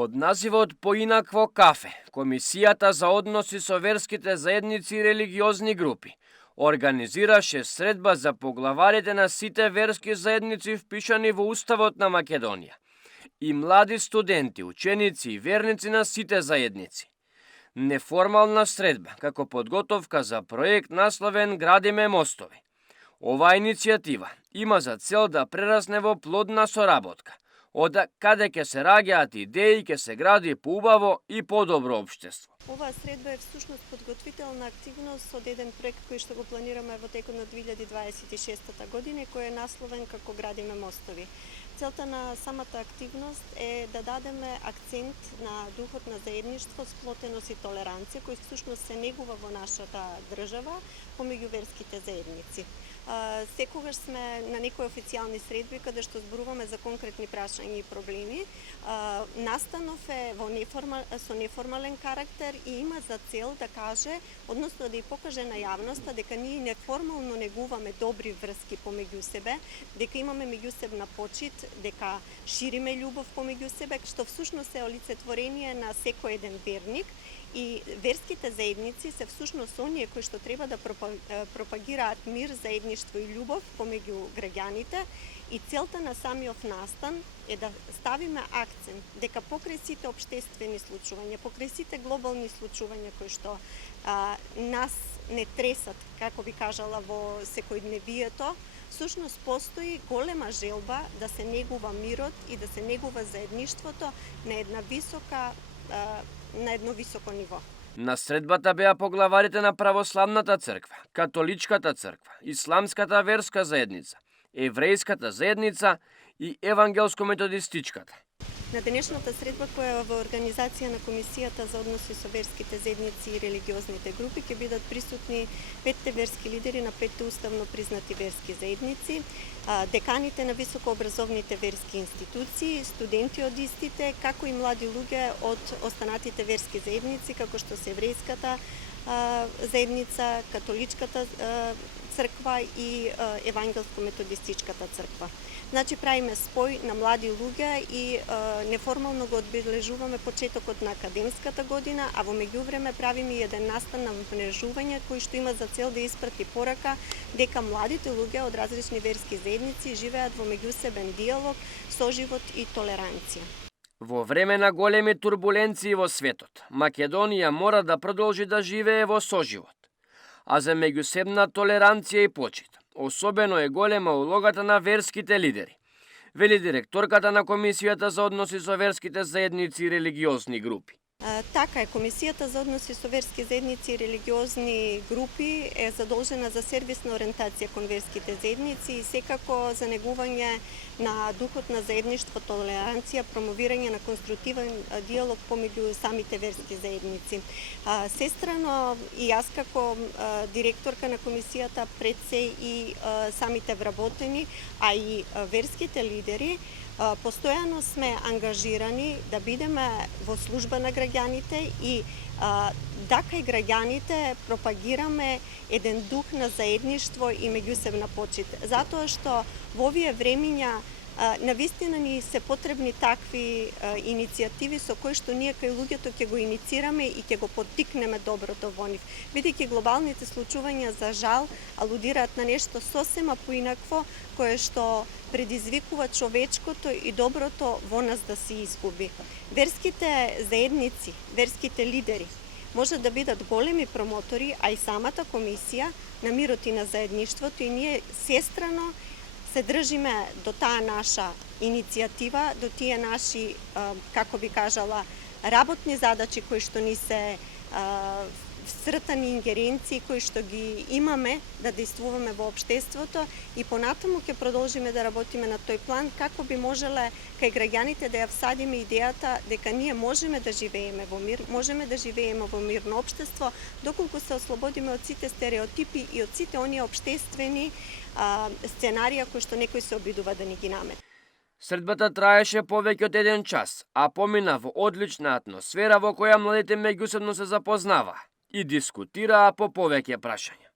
Под називот Поинакво кафе, Комисијата за односи со верските заедници и религиозни групи организираше средба за поглаварите на сите верски заедници впишани во Уставот на Македонија и млади студенти, ученици и верници на сите заедници. Неформална средба како подготовка за проект насловен Градиме мостови. Оваа иницијатива има за цел да прерасне во плодна соработка, од каде ќе се раѓаат идеи, ќе се гради поубаво и подобро општество. Оваа средба е всушност подготвителна активност од еден проект кој што го планираме во текот на 2026 година, кој е насловен како Градиме мостови. Целта на самата активност е да дадеме акцент на духот на заедништво, сплотеност и толеранција, кој всушност се негува во нашата држава помеѓу верските заедници. Секогаш сме на некои официјални средби каде што зборуваме за конкретни прашања и проблеми. Настанов е со неформален карактер и има за цел да каже, односно да и покаже на јавноста дека ние неформално негуваме добри врски помеѓу себе, дека имаме меѓусебна почит, дека шириме љубов помеѓу себе, што всушност е олицетворение на секој еден верник. И верските заедници се всушност оние кои што треба да пропагираат мир, заедништво и љубов помеѓу граѓаните, и целта на самиот настан е да ставиме акцент дека покрај сите општествени случувања, покрај сите глобални случувања кои што нас не тресат, како би кажала, во секојдневието, всушност постои голема желба да се негува мирот и да се негува заедништвото на едно високо ниво. На средбата беа поглаварите на православната црква, католичката црква, исламската верска заедница, еврејската заедница и евангелско-методистичката. На денешната средба, која е во организација на Комисијата за односи со верските заедници и религиозните групи, ќе бидат присутни 5 верски лидери на 5 уставно признати верски заедници, деканите на високообразовните верски институции, студенти од истите, како и млади луѓе од останатите верски заедници, како што се еврејската заедница, католичката црква и евангелско-методистичката црква. Значи правиме спој на млади луѓе и неформално го одбележуваме почетокот на академската година, а во меѓувреме правиме и еден настан на вмрежување кој што има за цел да испрати порака дека младите луѓе од различни верски заедници живеат во меѓусебен диалог, соживот и толеранција. Во време на големи турбуленции во светот, Македонија мора да продолжи да живее во соживот, а за меѓусебна толеранција и почит. Особено е голема улогата на верските лидери, вели директорката на Комисијата за односи со верските заедници и религиозни групи. Така е, Комисијата за односи со верски заедници и религиозни групи е задолжена за сервисна ориентација кон верските заедници и секако за негување на духот на заедништво, толеранција, промовирање на конструктивен диалог помеѓу самите верски заедници. Сестрано и јас како директорка на Комисијата, пред се и самите вработени, а и верските лидери, постојано сме ангажирани да бидеме во служба на граѓаните и да кај граѓаните пропагираме еден дух на заедништво и меѓусебна почит. Затоа што во овие времиња навистина ни се потребни такви иницијативи со кои што ние кај луѓето ќе го иницираме и ќе го поттикнеме доброто во нив. Бидејќи глобалните случувања за жал алудираат на нешто сосема поинакво кое што предизвикува човечкото и доброто во нас да се изгуби. Верските заедници, верските лидери може да бидат големи промотори, а и самата комисија на мирот и на заедништвото, и ние сестрано се држиме до таа наша иницијатива, до тие наши, како би кажала, работни задачи кои што ни се всртани ингеренции кои што ги имаме да действуваме во општеството, и понатаму ќе продолжиме да работиме на тој план како би можеле кај граѓаните да ја всадиме идејата дека ние можеме да живееме во мир, можеме да живееме во мирно општество доколку се ослободиме од сите стереотипи и од сите оние општествени сценарија кои што некој се обидува да ни ги наметне. Средбата траеше повеќе од 1 час, а помина во одлична атмосфера во која младите меѓусебно се запознаваа и дискутираа по повеќе прашања.